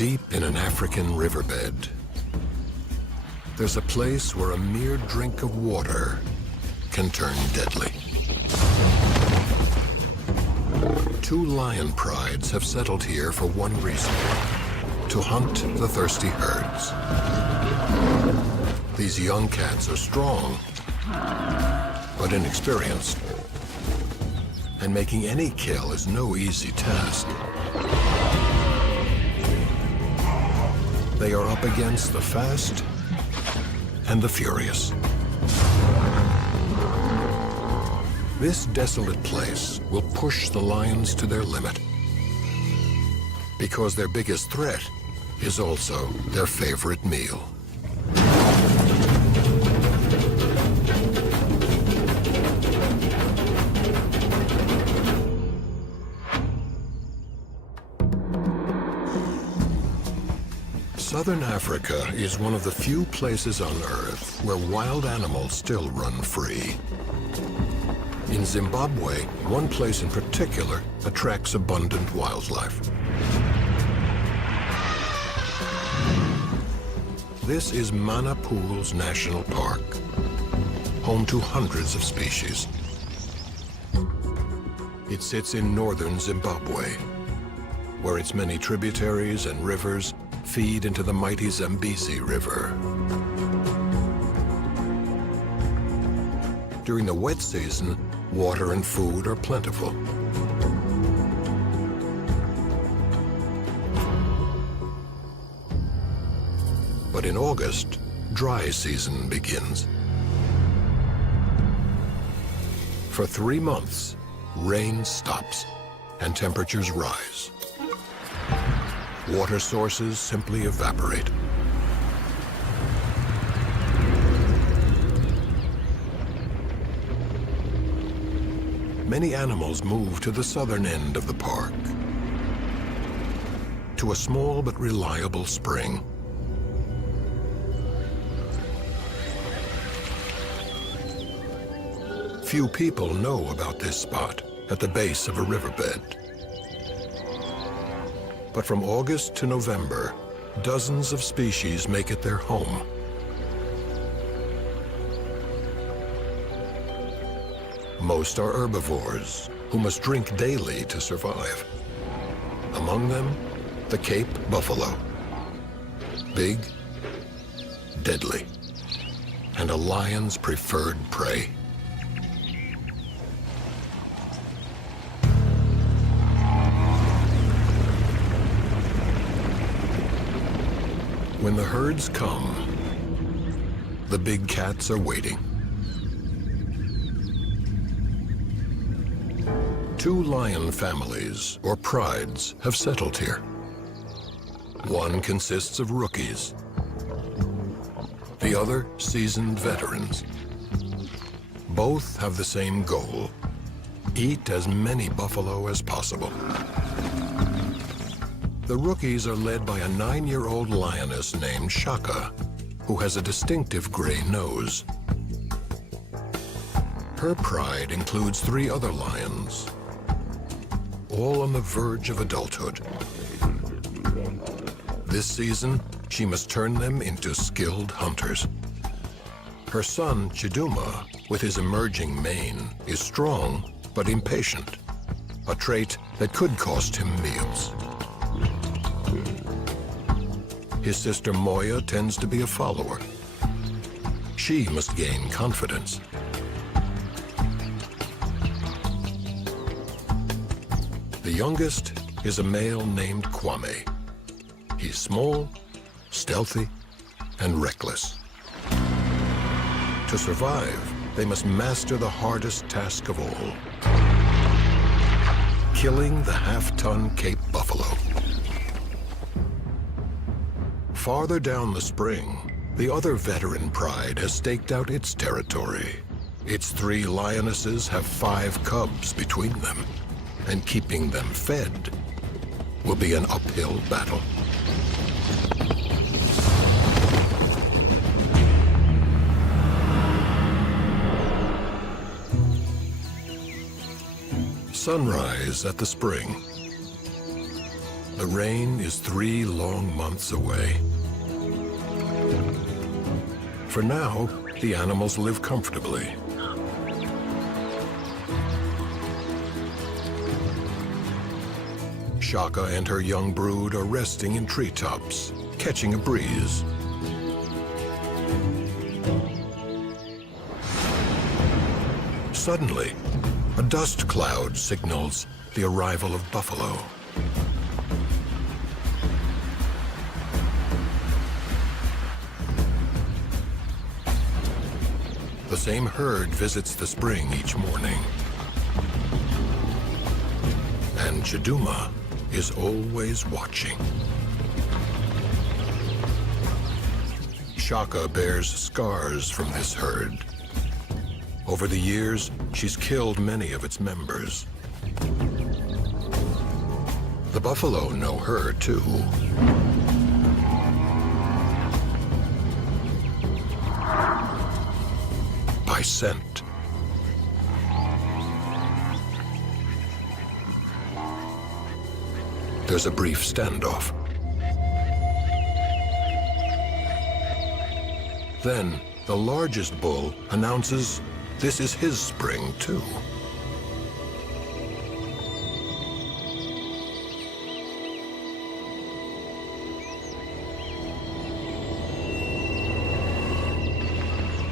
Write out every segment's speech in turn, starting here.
Deep in an African riverbed, there's a place where a mere drink of water can turn deadly. Two lion prides have settled here for one reason: to hunt the thirsty herds. These young cats are strong, but inexperienced, and making any kill is no easy task. They are up against the fast and the furious. This desolate place will push the lions to their limit, because their biggest threat is also their favorite meal. Southern Africa is one of the few places on Earth where wild animals still run free. In Zimbabwe, one place in particular attracts abundant wildlife. This is Manapul's National Park, home to hundreds of species. It sits in northern Zimbabwe, where its many tributaries and rivers feed into the mighty Zambezi River. During the wet season, water and food are plentiful. But in August, dry season begins. For 3 months, rain stops and temperatures rise. Water sources simply evaporate. Many animals move to the southern end of the park, to a small but reliable spring. Few people know about this spot at the base of a riverbed. But from August to November, dozens of species make it their home. Most are herbivores who must drink daily to survive. Among them, the Cape buffalo. Big, deadly, and a lion's preferred prey. When the herds come, the big cats are waiting. Two lion families, or prides, have settled here. One consists of rookies, the other seasoned veterans. Both have the same goal: eat as many buffalo as possible. The rookies are led by a 9-year-old lioness named Shaka, who has a distinctive gray nose. Her pride includes 3 other lions, all on the verge of adulthood. This season, she must turn them into skilled hunters. Her son, Chiduma, with his emerging mane, is strong but impatient, a trait that could cost him meals. His sister Moya tends to be a follower. She must gain confidence. The youngest is a male named Kwame. He's small, stealthy, and reckless. To survive, they must master the hardest task of all: killing the half-ton Cape buffalo. Farther down the spring, the other veteran pride has staked out its territory. Its 3 lionesses have 5 cubs between them, and keeping them fed will be an uphill battle. Sunrise at the spring. The rain is 3 long months away. For now, the animals live comfortably. Shaka and her young brood are resting in treetops, catching a breeze. Suddenly, a dust cloud signals the arrival of buffalo. The same herd visits the spring each morning. And Chiduma is always watching. Shaka bears scars from this herd. Over the years, she's killed many of its members. The buffalo know her, too. By scent. There's a brief standoff. Then, the largest bull announces this is his spring, too.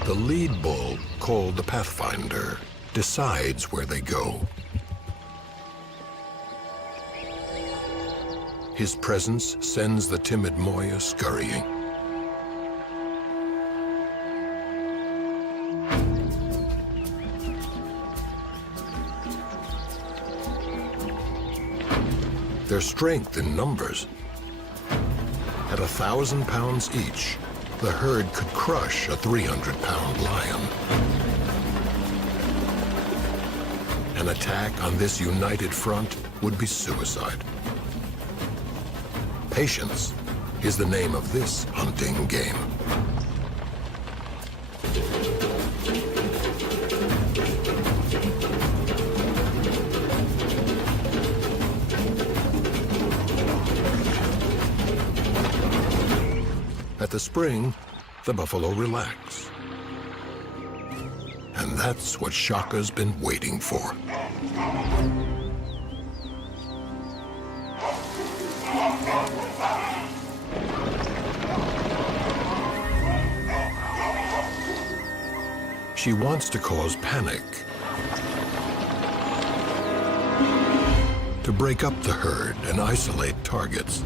The lead bull, called the Pathfinder, decides where they go. His presence sends the timid Moya scurrying. Their strength in numbers. At 1,000 pounds each, the herd could crush a 300-pound lion. An attack on this united front would be suicide. Patience is the name of this hunting game. At the spring, the buffalo relax. And that's what Shaka's been waiting for. She wants to cause panic, to break up the herd and isolate targets.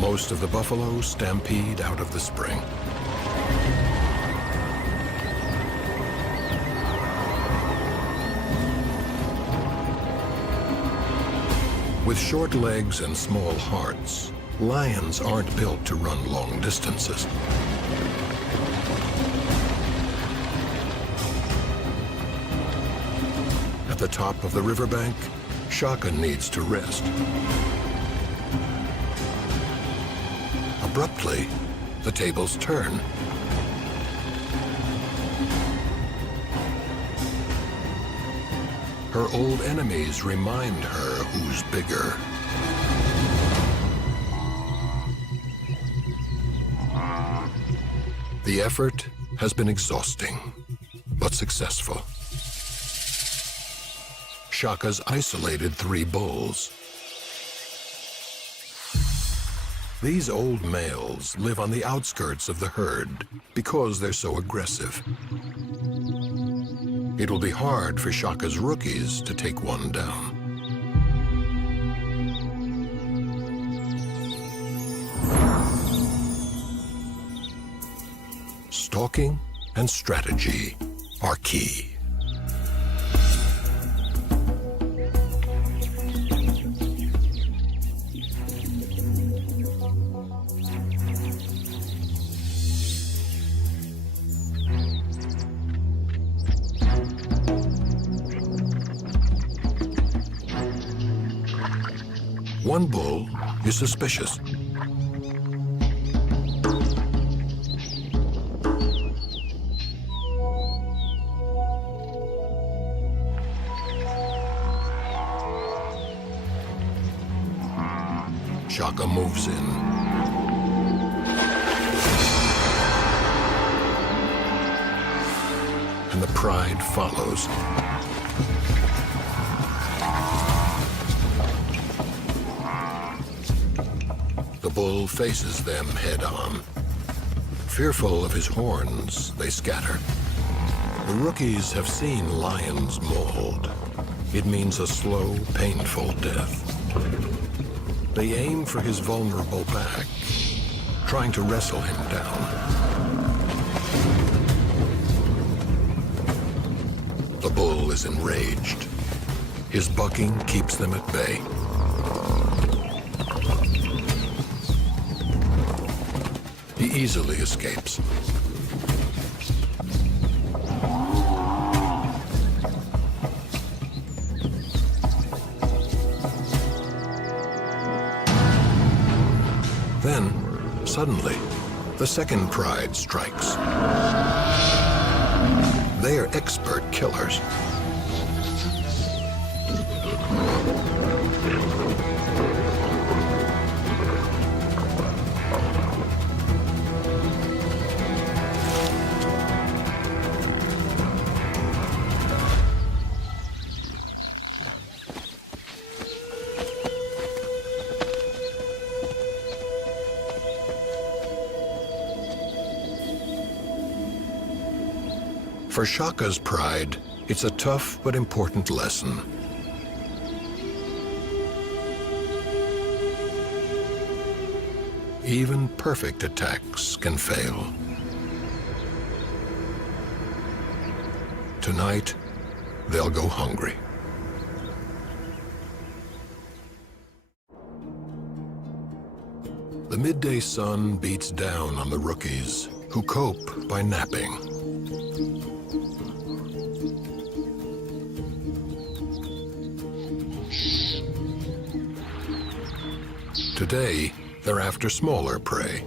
Most of the buffalo stampede out of the spring. With short legs and small hearts, lions aren't built to run long distances. At the top of the riverbank, Shaka needs to rest. Abruptly, the tables turn. Her old enemies remind her who's bigger. The effort has been exhausting, but successful. Shaka's isolated 3 bulls. These old males live on the outskirts of the herd because they're so aggressive. It will be hard for Shaka's rookies to take one down. Stalking and strategy are key. One bull is suspicious. Shaka moves in. And the pride follows. The bull faces them head-on. Fearful of his horns, they scatter. The rookies have seen lions mauled. It means a slow, painful death. They aim for his vulnerable back, trying to wrestle him down. The bull is enraged. His bucking keeps them at bay. He easily escapes. Then, suddenly, the second pride strikes. They are expert killers. For Shaka's pride, it's a tough but important lesson. Even perfect attacks can fail. Tonight, they'll go hungry. The midday sun beats down on the rookies, who cope by napping. Today, they're after smaller prey.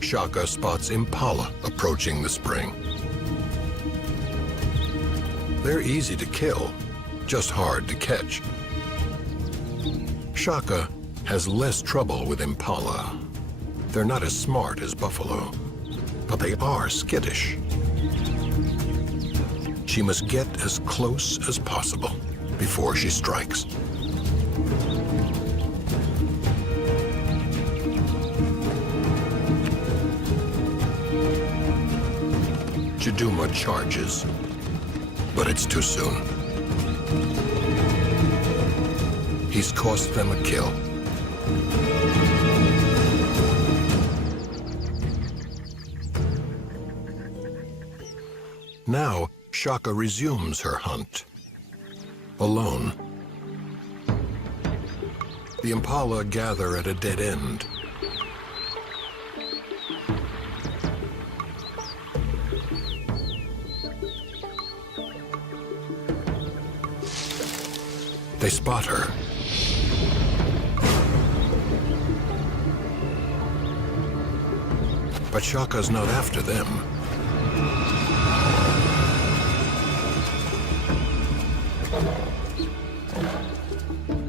Shaka spots impala approaching the spring. They're easy to kill, just hard to catch. Shaka has less trouble with impala. They're not as smart as buffalo, but they are skittish. She must get as close as possible before she strikes. Chiduma charges, but it's too soon. He's cost them a kill. Now, Shaka resumes her hunt, alone. The impala gather at a dead end. They spot her. But Shaka's not after them.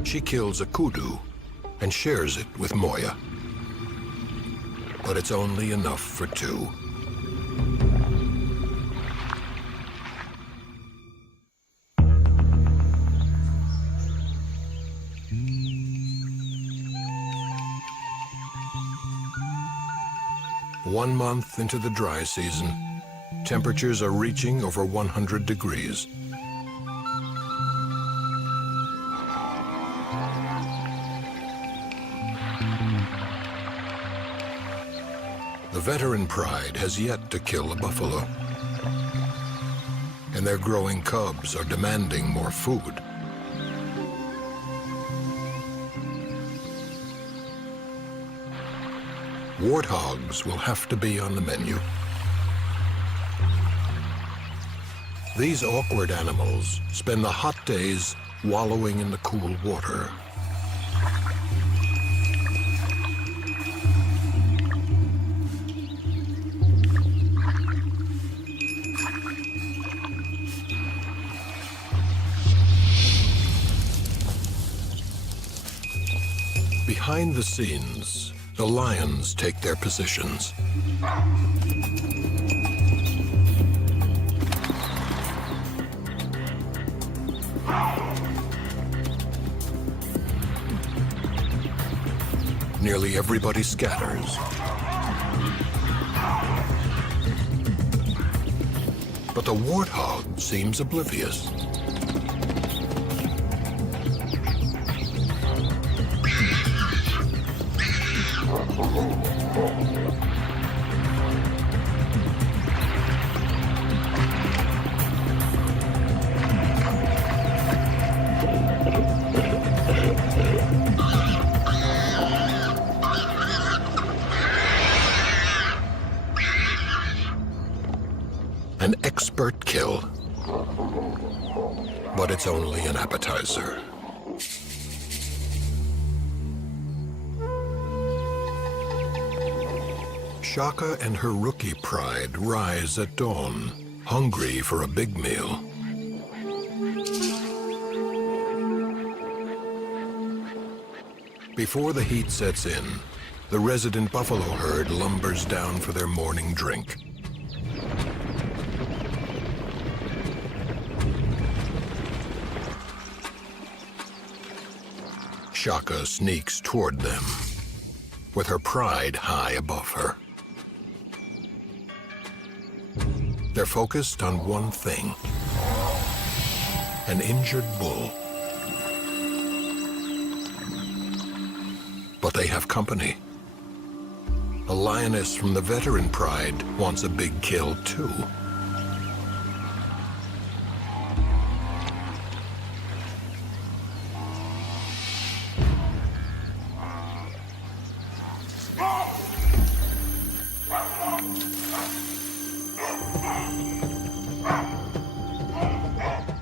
She kills a kudu and shares it with Moya. But it's only enough for two. One month into the dry season, temperatures are reaching over 100 degrees. The veteran pride has yet to kill a buffalo, and their growing cubs are demanding more food. Warthogs will have to be on the menu. These awkward animals spend the hot days wallowing in the cool water. Behind the scenes, the lions take their positions. Nearly everybody scatters. But the warthog seems oblivious. An expert kill, but it's only an appetizer. Shaka and her rookie pride rise at dawn, hungry for a big meal. Before the heat sets in, the resident buffalo herd lumbers down for their morning drink. Shaka sneaks toward them, with her pride high above her. They're focused on one thing: an injured bull. But they have company. A lioness from the veteran pride wants a big kill too.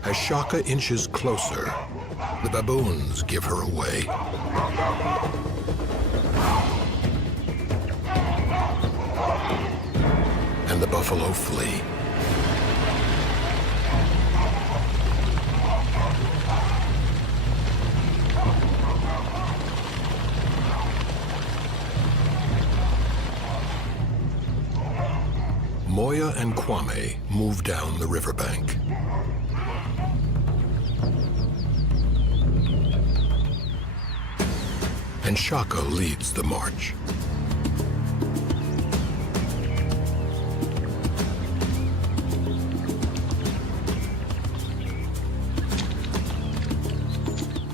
As Shaka inches closer, the baboons give her away. And the buffalo flee. Moya and Kwame move down the riverbank. And Shaka leads the march.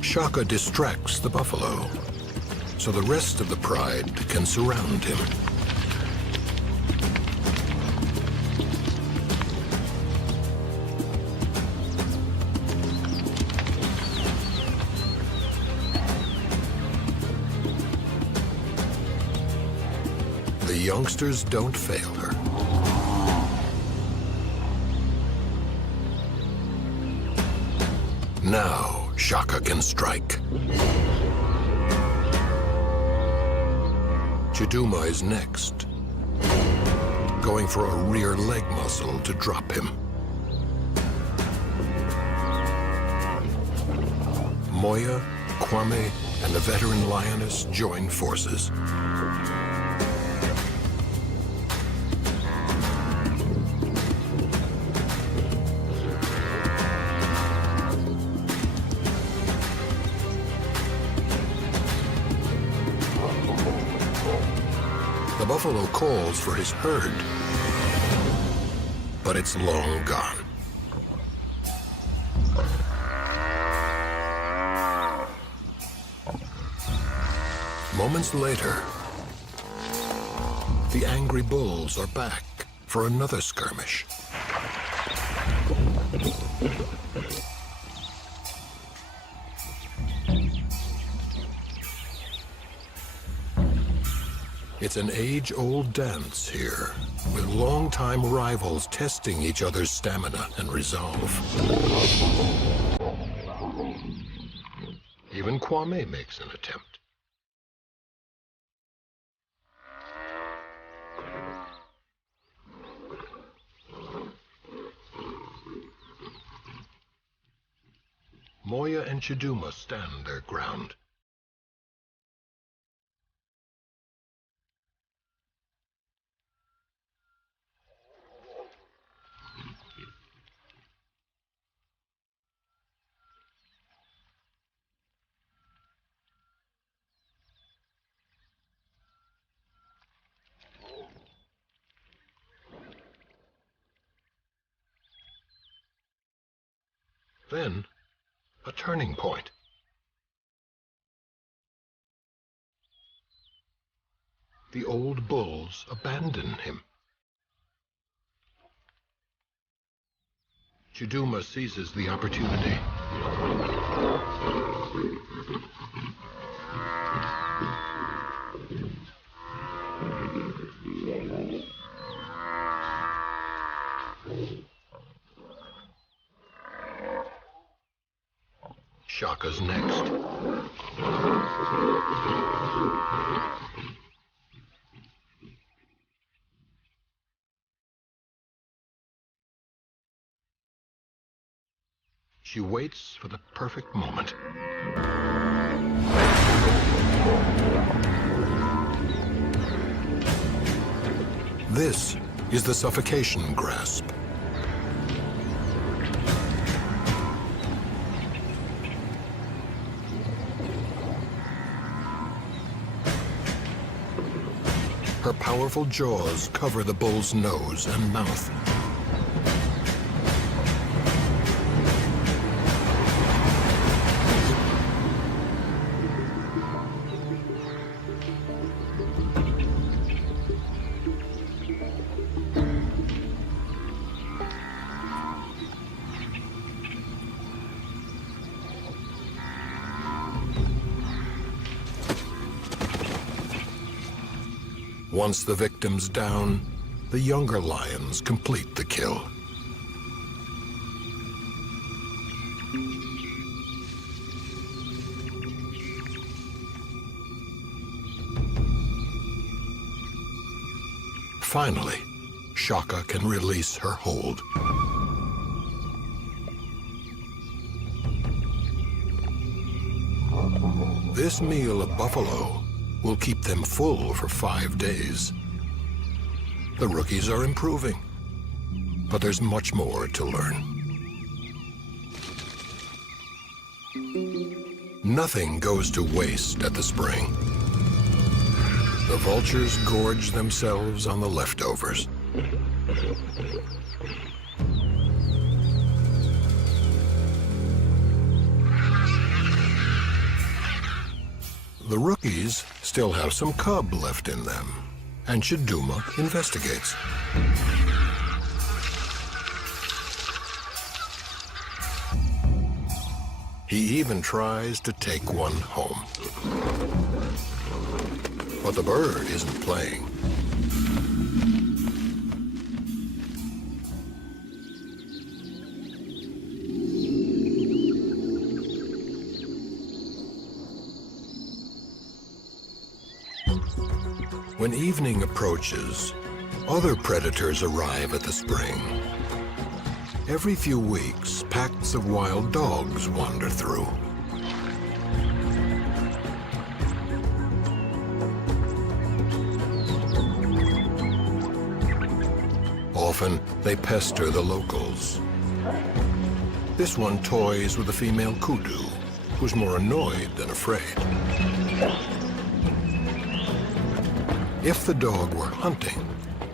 Shaka distracts the buffalo, so the rest of the pride can surround him. The youngsters don't fail her. Now Shaka can strike. Chiduma is next, going for a rear leg muscle to drop him. Moya, Kwame, and the veteran lioness join forces. The buffalo calls for his herd, but it's long gone. Moments later, the angry bulls are back for another skirmish. It's an age-old dance here, with longtime rivals testing each other's stamina and resolve. Even Kwame makes an attempt. Moya and Chiduma stand their ground. Then, a turning point. The old bulls abandon him. Chiduma seizes the opportunity. Shaka's next. She waits for the perfect moment. This is the suffocation grasp. Her powerful jaws cover the bull's nose and mouth. Once the victim's down, the younger lions complete the kill. Finally, Shaka can release her hold. This meal of buffalo will keep them full for 5 days. The rookies are improving, but there's much more to learn. Nothing goes to waste at the spring. The vultures gorge themselves on the leftovers. The rookies still have some cub left in them, and Chiduma investigates. He even tries to take one home. But the bird isn't playing. When evening approaches, other predators arrive at the spring. Every few weeks, packs of wild dogs wander through. Often, they pester the locals. This one toys with a female kudu, who's more annoyed than afraid. If the dog were hunting,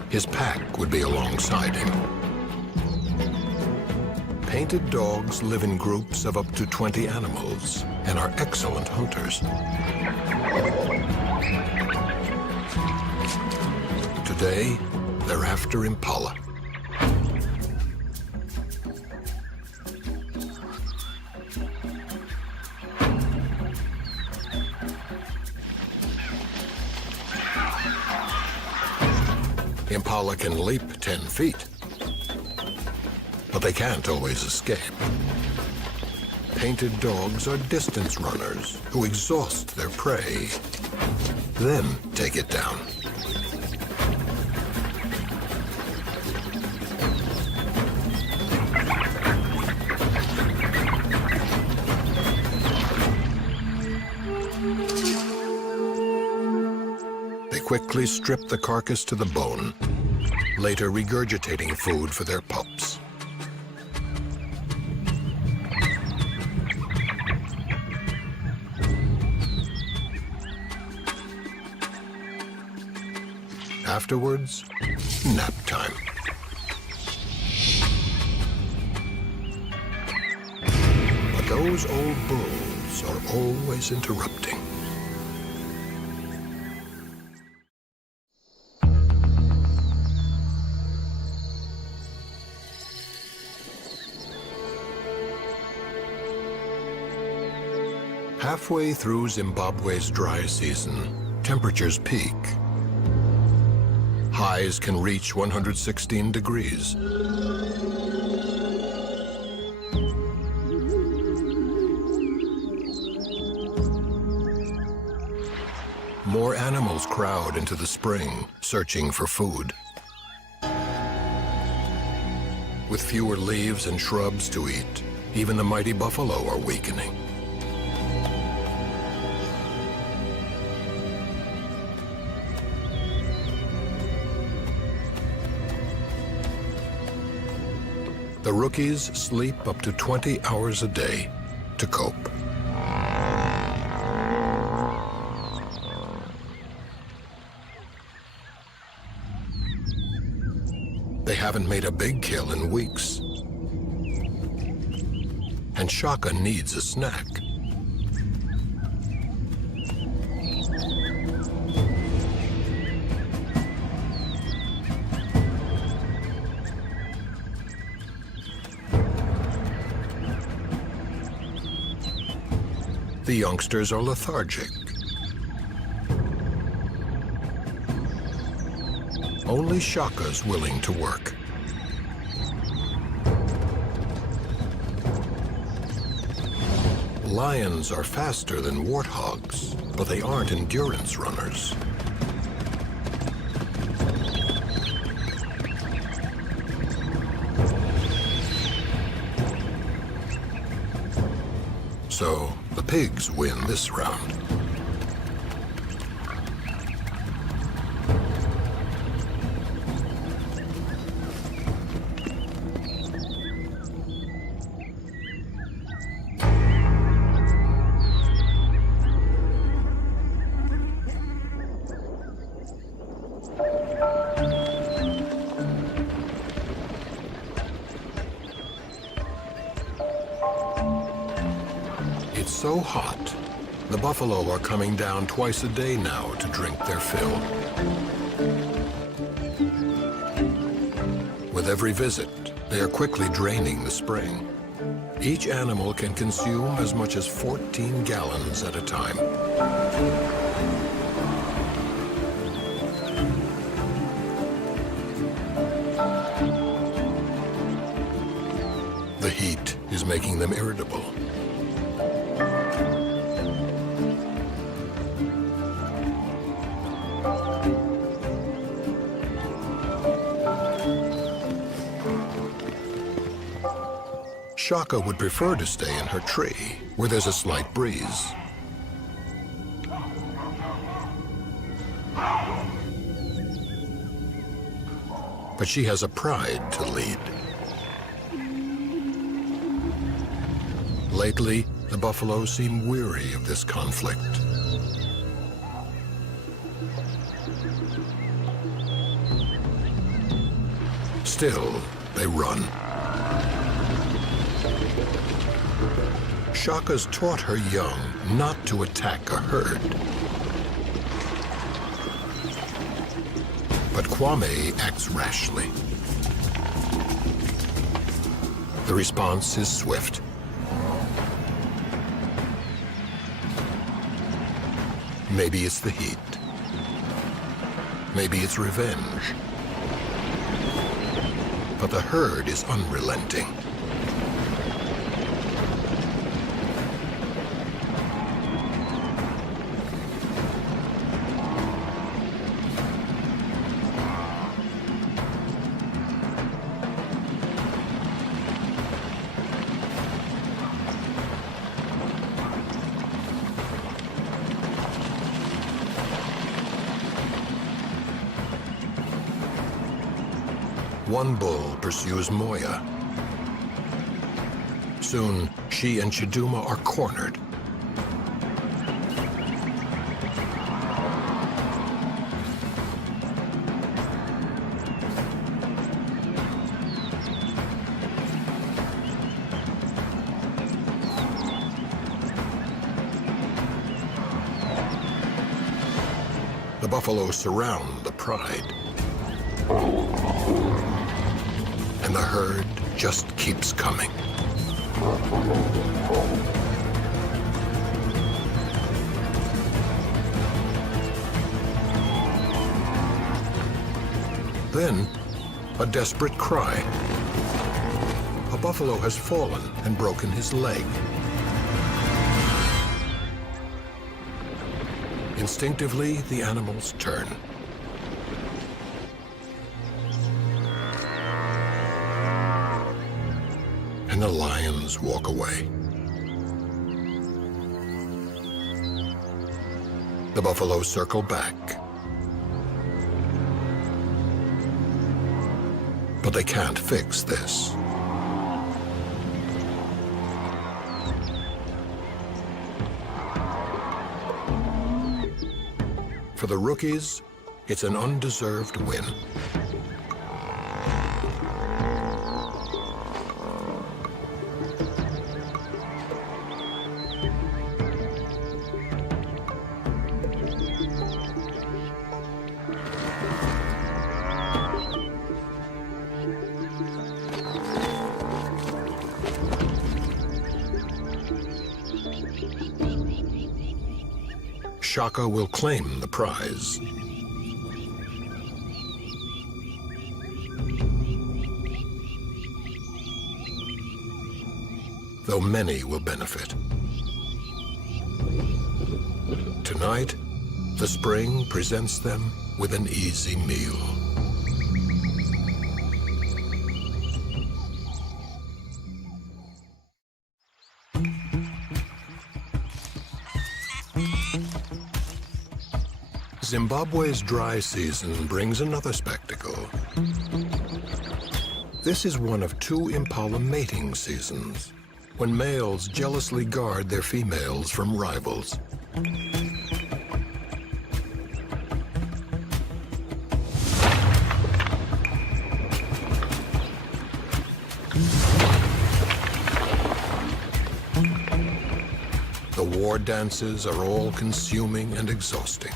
his pack would be alongside him. Painted dogs live in groups of up to 20 animals and are excellent hunters. Today, they're after impala. Impala can leap 10 feet, but they can't always escape. Painted dogs are distance runners who exhaust their prey, then take it down. They quickly strip the carcass to the bone, later regurgitating food for their pups. Afterwards, nap time. those old bulls are always interrupting. Halfway through Zimbabwe's dry season, temperatures peak. Highs can reach 116 degrees. More animals crowd into the spring, searching for food. With fewer leaves and shrubs to eat, even the mighty buffalo are weakening. The rookies sleep up to 20 hours a day to cope. They haven't made a big kill in weeks. And Shaka needs a snack. The youngsters are lethargic. Only Shaka's willing to work. Lions are faster than warthogs, but they aren't endurance runners. So the pigs win this round. It's so hot, the buffalo are coming down twice a day now to drink their fill. With every visit, they are quickly draining the spring. Each animal can consume as much as 14 gallons at a time. The heat is making them irritable. Shaka would prefer to stay in her tree, where there's a slight breeze. But she has a pride to lead. Lately, the buffalo seem weary of this conflict. Still, they run. Shaka's taught her young not to attack a herd. But Kwame acts rashly. The response is swift. Maybe it's the heat. Maybe it's revenge. But the herd is unrelenting. One bull pursues Moya. Soon, she and Chiduma are cornered. buffalo surround the pride. And the herd just keeps coming. Then, a desperate cry. A buffalo has fallen and broken his leg. Instinctively, the animals turn. And the lions walk away. The buffalo circle back. But they can't fix this. For the rookies, it's an undeserved win. Shaka will claim the prize. Though many will benefit. Tonight, the spring presents them with an easy meal. Zimbabwe's dry season brings another spectacle. This is one of two impala mating seasons, when males jealously guard their females from rivals. The war dances are all-consuming and exhausting.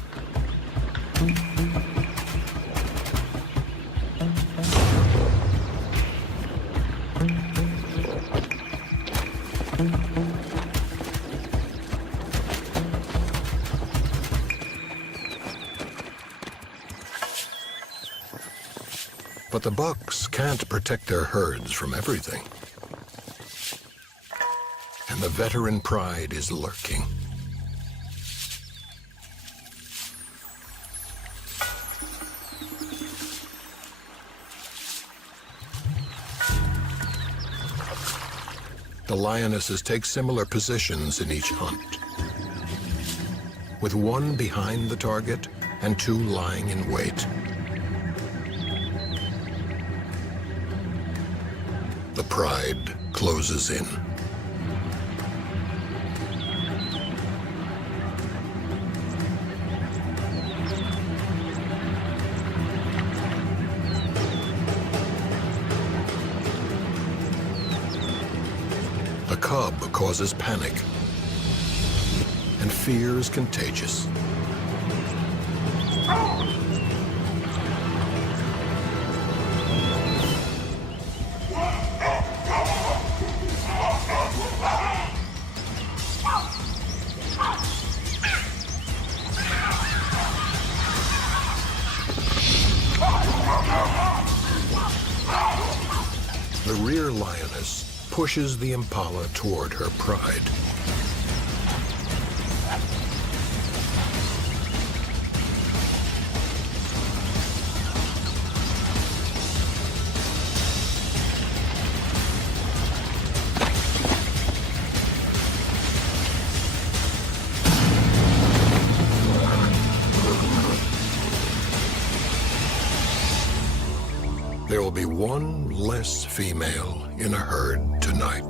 But the bucks can't protect their herds from everything. And the veteran pride is lurking. The lionesses take similar positions in each hunt, with one behind the target and two lying in wait. The pride closes in. The cub causes panic, and fear is contagious. The rear lioness pushes the impala toward her pride. There will be one less female in a herd tonight.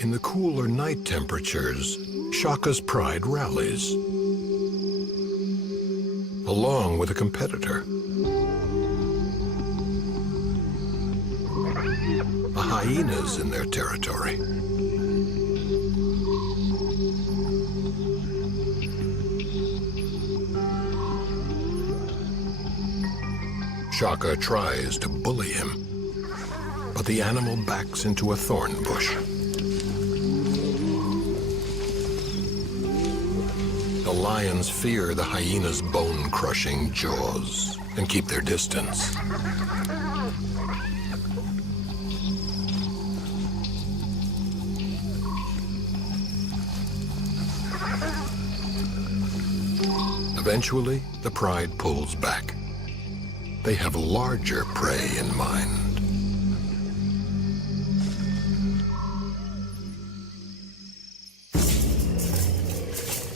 In the cooler night temperatures, Shaka's pride rallies, along with a competitor. A hyena's in their territory. Shaka tries to bully him, but the animal backs into a thorn bush. The lions fear the hyena's bone-crushing jaws and keep their distance. Eventually, the pride pulls back. They have larger prey in mind.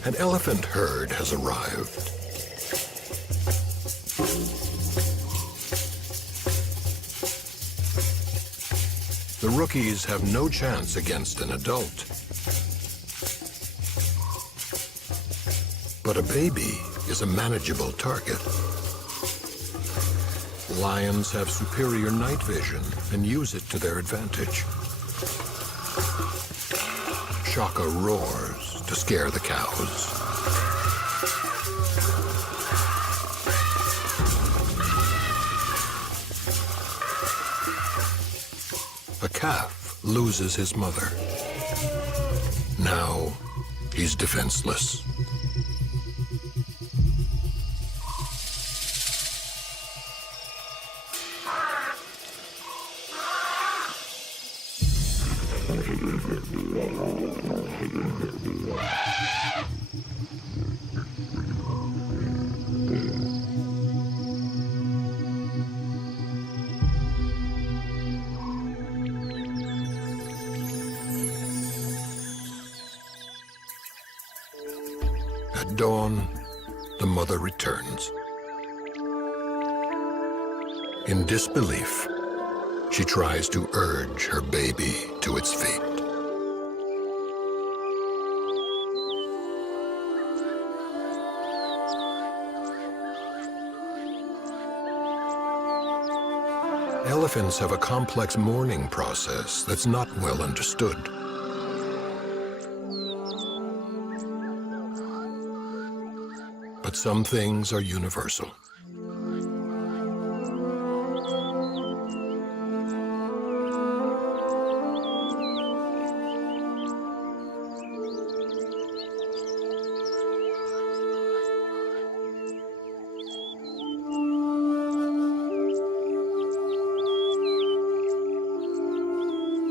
An elephant herd has arrived. The rookies have no chance against an adult. But a baby is a manageable target. Lions have superior night vision and use it to their advantage. Shaka roars to scare the cows. A calf loses his mother. Now he's defenseless. At dawn, the mother returns. In disbelief, she tries to urge her baby to its feet. Elephants have a complex mourning process that's not well understood. But some things are universal.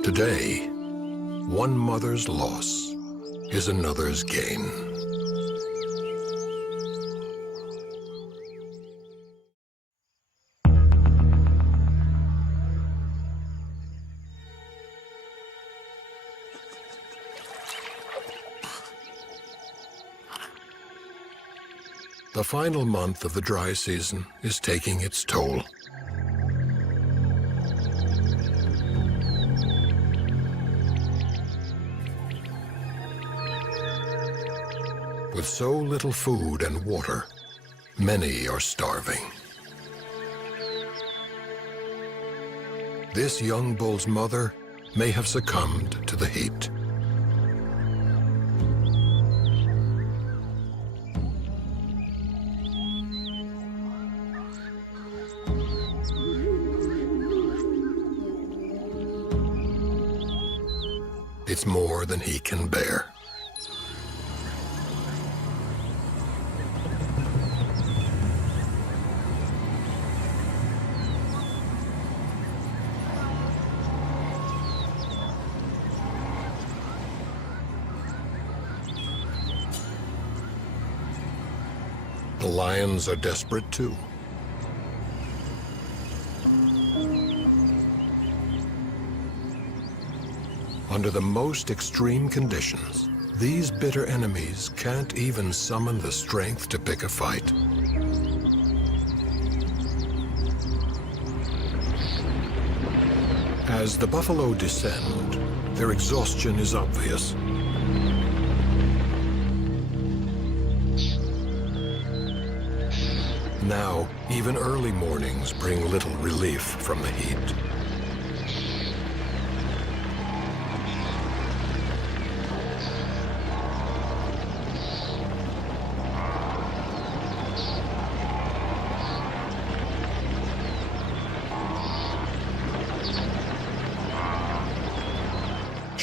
Today, one mother's loss is another's gain. The final month of the dry season is taking its toll. With so little food and water, many are starving. This young bull's mother may have succumbed to the heat. It's more than he can bear. The lions are desperate too. Under the most extreme conditions, these bitter enemies can't even summon the strength to pick a fight. As the buffalo descend, their exhaustion is obvious. Now, even early mornings bring little relief from the heat.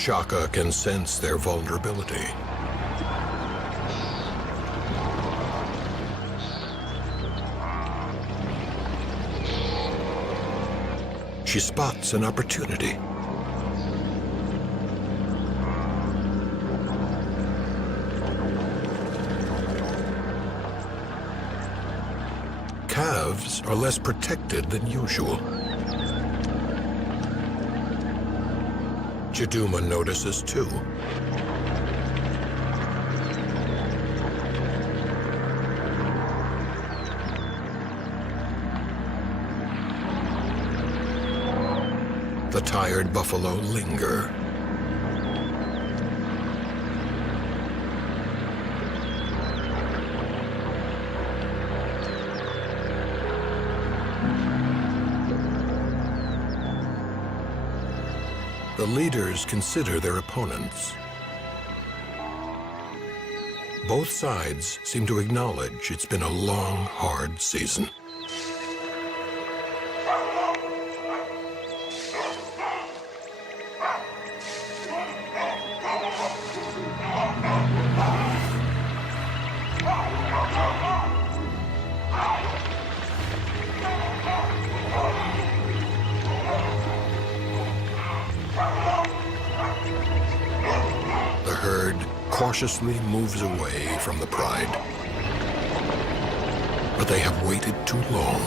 Shaka can sense their vulnerability. She spots an opportunity. Calves are less protected than usual. Chiduma notices too. The tired buffalo linger. The leaders consider their opponents. Both sides seem to acknowledge it's been a long, hard season. Cautiously moves away from the pride. But they have waited too long.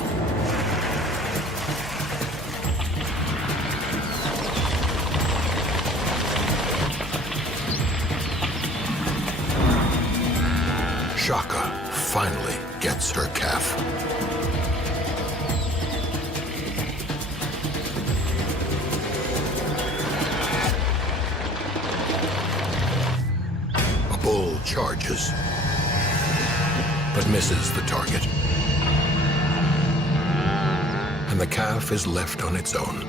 Shaka finally gets her calf. Bull charges, but misses the target. And the calf is left on its own.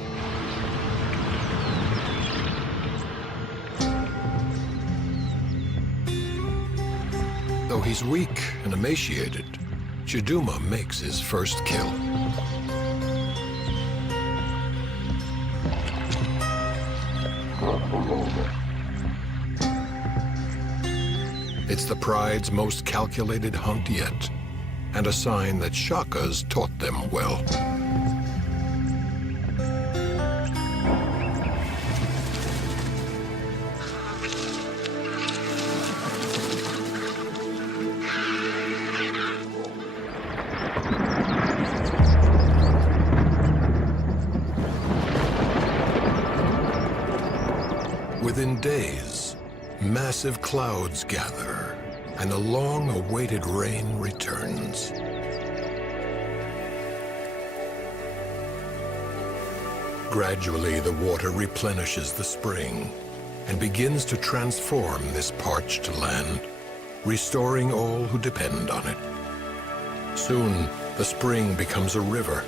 Though he's weak and emaciated, Chiduma makes his first kill. It's the pride's most calculated hunt yet, and a sign that Shaka's taught them well. Within days, massive clouds gather, and the long-awaited rain returns. Gradually, the water replenishes the spring and begins to transform this parched land, restoring all who depend on it. Soon, the spring becomes a river,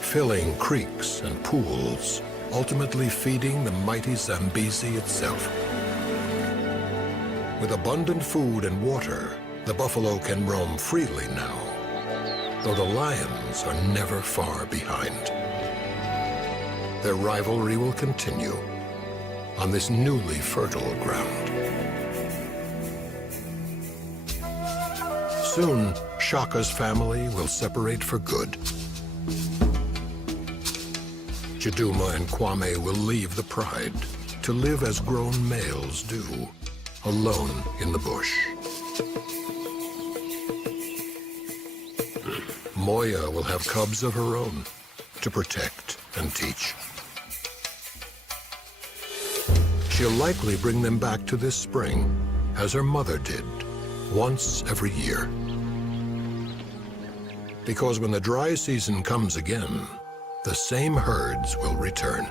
filling creeks and pools, ultimately feeding the mighty Zambezi itself. With abundant food and water, the buffalo can roam freely now, though the lions are never far behind. Their rivalry will continue on this newly fertile ground. Soon, Shaka's family will separate for good. Chiduma and Kwame will leave the pride to live as grown males do, alone in the bush. Moya will have cubs of her own to protect and teach. She'll likely bring them back to this spring, as her mother did, once every year. Because when the dry season comes again, the same herds will return.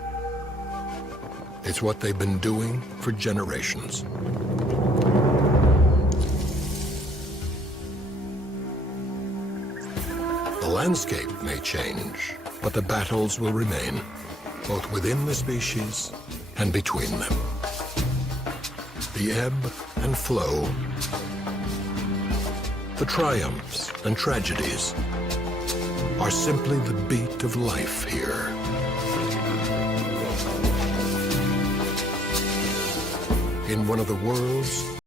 It's what they've been doing for generations. The landscape may change, but the battles will remain, both within the species and between them. The ebb and flow, the triumphs and tragedies, are simply the beat of life here. in one of the world's